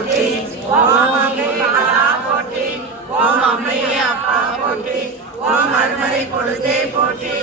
போற்றி. ஓம் அம்மை மகளா போற்றி. ஓம் அம்மையே அப்பா போற்றி. ஓம் அருமறை பொழுதே போற்றி.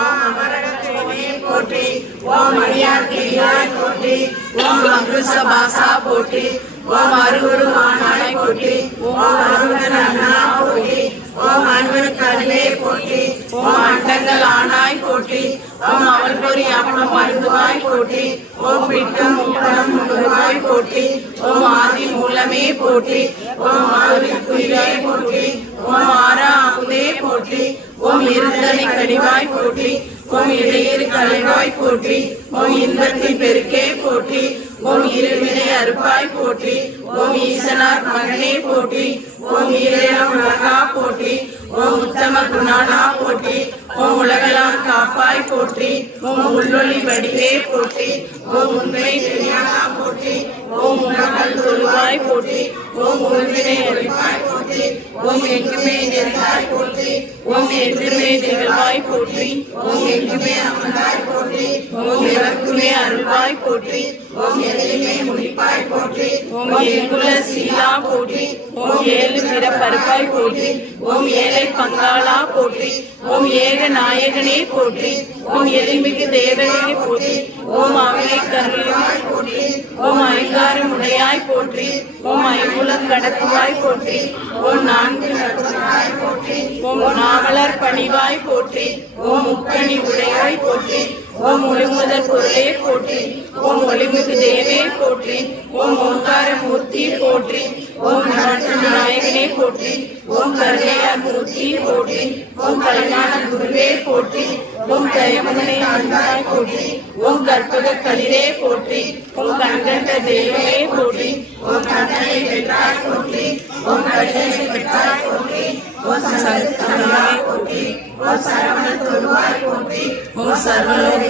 ஓம் அமரகத்துவமே போற்றி. ஓம் அடியார் கிரியாய் போற்றி. ஓம் அங்குச பாசா போற்றி. ஓம் அருகுரு மானாய் போற்றி. ஓம் அருகன் அண்ணா போற்றி. ஓம் அன்பனுக்கு அருளே போற்றி. ஓம் அண்டங்கள் ஆனாய் போற்றி. ஓம் அவள் பொறி அப்பம் மருந்துவாய் போற்றி. ஓம் பிட்டம் முப்படம் முழுவாய் போற்றி. ஓம் ஆதி மூலமே போற்றி. ஓம் ஆதிக்குயிராய் போற்றி. ஓம் ஆரா அமுதே போற்றி. ஓம் இருந்தனை கடிவாய் போற்றி. ஓம் இடையேறு கலைவாய் போற்றி. ஓம் இன்பத்தின் பெருக்கே போற்றி. ஓம் இருவினை அறுப்பாய் போற்றி. ஓம் ஈசனார் மகனே போற்றி. ஓம் ஈரேனம் உலகா போற்றி. ஓம் உத்தம குணானா போற்றி. ஓம் உலகெல்லாம் காப்பாய் போற்றி. ஓம் உள்ளொளி வடிவே போற்றி. ஓம் உண்மை தெரியானா போற்றி. ஓம் உலகள் தொழுவாய் போற்றி. ஓம் உள்வினை அழிப்பாய் போற்றி. ஓம் எங்குமே நெருங்காய் போற்றி. ஓம் என்றுமே திகழ்வாய் போற்றி. ஓம் எங்குமே அமர்ந்தாய் போற்றி. ஓம் எவர்க்குமே அருள்வாய் போற்றி. ஓம் எதையுமே முடிப்பாய் போற்றி. ஓம் எங்குல சீலா போற்றி. ஓம் ஏழு பிற பருப்பாய் போற்றி. ஓம் ஏழை பங்காளா போற்றி. ஓம் ஏக நாயகனே போற்றி. ஓம் எளிமிகு தேவனே போற்றி. ஓம் அவை கருளியாய் போற்றி. ஓம் ஐங்காரம் உடையாய் போற்றி. ஓம் ஐங்குலம் கடத்துவாய் போற்றி. ஓம் நான்கு நடுவாய் போற்றி. ஓம் நாவலர் பணிவாய் போற்றி. ஓம் முக்கணி உடையாய் போற்றி. ஓம் ஒளிமுதல் பொருளே போற்றி. ஓம் ஒளிமிகு தேவே போற்றி. ஓம் ஓங்கார மூர்த்தி போற்றி. ஓம் நடன நாயகனே போற்றி. ஓம் கருணையார் மூர்த்தி போற்றி. ஓம் கலைஞான குருவே போற்றி. ஓம் கயமுனை ஆண்டாய் போற்றி. ஓம் கற்பக களிரே போற்றி. ஓம் கண்கண்ட தெய்வமே போற்றி. ஓம் கண்ணனை வென்றாய் போற்றி. ஓம் கடிதனை வென்றாய் போற்றி. ஓம் சங்கமே போற்றி. ஓம் சரவண தொழுவாய் போற்றி. ஓம் சர்வலோக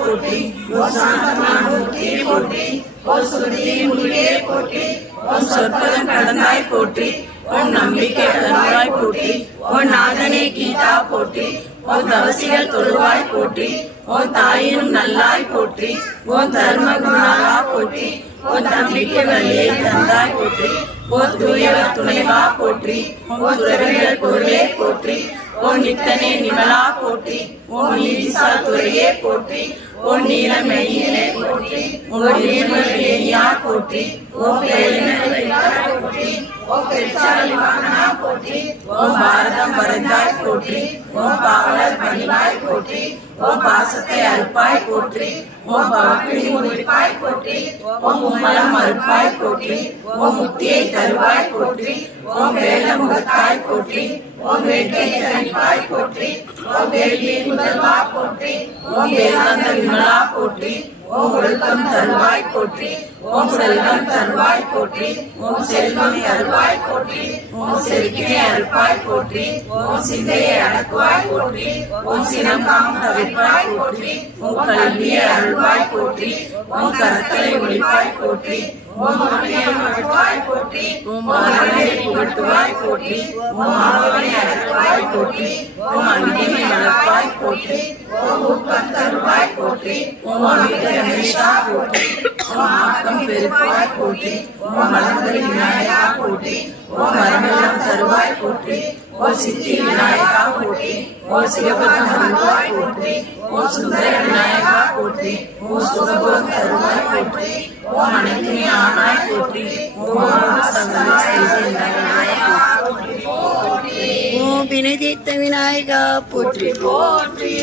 போற்றி. ஓம் சாந்தமானூர்த்தி போற்றி. ஓம் சுருதி முடிவே போற்றி. ஓம் சொற்பதம் கடந்தாய் போற்றி. ஓம் நம்பிக்கை தருவாய் போற்றி. ஓம் நாதனே கீதா போற்றி. ஓம் தவசிகள் தொழுவாய் போற்றி. ஓம் தாயினும் நல்லாய் போற்றி. ஓம் தர்ம குணாலா போற்றி. ஓம் நம்பிக்கை வழியை தந்தாய் போற்றி. ஓம் தூயவர் துணைவா போற்றி. ஓம் துறவிகள் பொருளே போற்றி. ஓம் நித்தனே நிமலா போற்றி. ஓம் நீதிசா துறையே போற்றி. ஓம் நீலமணியனே போற்றி. ஓம் நீர்மலையா போற்றி. ஓம் போற்றி. ஓம் பெருச்சாலி வாகனா போற்றி. ஓம் பாரதம் வருந்தாய் போற்றி. ஓம் பாவலர் பணிவாய் போற்றி. ஓம் பாசத்தை அறுப்பாய் போற்றி. ஓம் பவப்பிணி முடிப்பாய் போற்றி. ஓம் உம்மலம் அறுப்பாய் போற்றி. ஓம் முத்தியை தருவாய் போற்றி. ஓம் வேத முகத்தாய் போற்றி. ஓம் வேட்டை தனிப்பாய் போற்றி. ஓம் வேள்வி முதல்வா போற்றி. ஓம் வேதாந்த விமலா போற்றி. ஓம் ஒழுக்கம் தருவாய் போற்றி. ஓம் செல்வம் தருவாய் போற்றி. ஓம் செல்வனை அருவாய் போற்றி. ஓம் செருக்கினை அறுப்பாய் போற்றி. ஓம் சிந்தையை அடக்குவாய் போற்றி. ஓம் சினங்காம் தவிர்ப்பாய் போற்றி. ஓம் கல்வியை அருள்வாய் போற்றி. ஓம் கரத்தலை ஒழிப்பாய் போற்றி. ஓம் அருள்வாய் போற்றி. ஓம் அருளை புகட்டுவாய் போற்றி. ஓம் ஆவனை அடக்குவாய் போற்றி. ஓம் அன்பினை வளர்ப்பாய் போற்றி. ஓம் ஊக்கம் தருவாய் போற்றி. ஓம் அமித ரமேஷா போற்றி. ஓம் ஆக்கம் பெருக்குவாய் போற்றி. ஓம் மலர்ந்தரி விநாயகா போற்றி. ஓம் மரமெல்லாம் தருவாய் போற்றி. ஓம் சித்தி விநாயகா போற்றி. ஓம் சிவபதம் அருள்வாய் போற்றி. ஓம் சுந்தர விநாயகா போற்றி. ஓம் சுகபோகம் தருவாய் போற்றி. ஓம் அனைத்துமே ஆனாய் போற்றி. ஓம் சகல செய்தி விநாயகா போற்றி. ஓம் வினை தீர்த்த விநாயகா போற்றி போற்றி.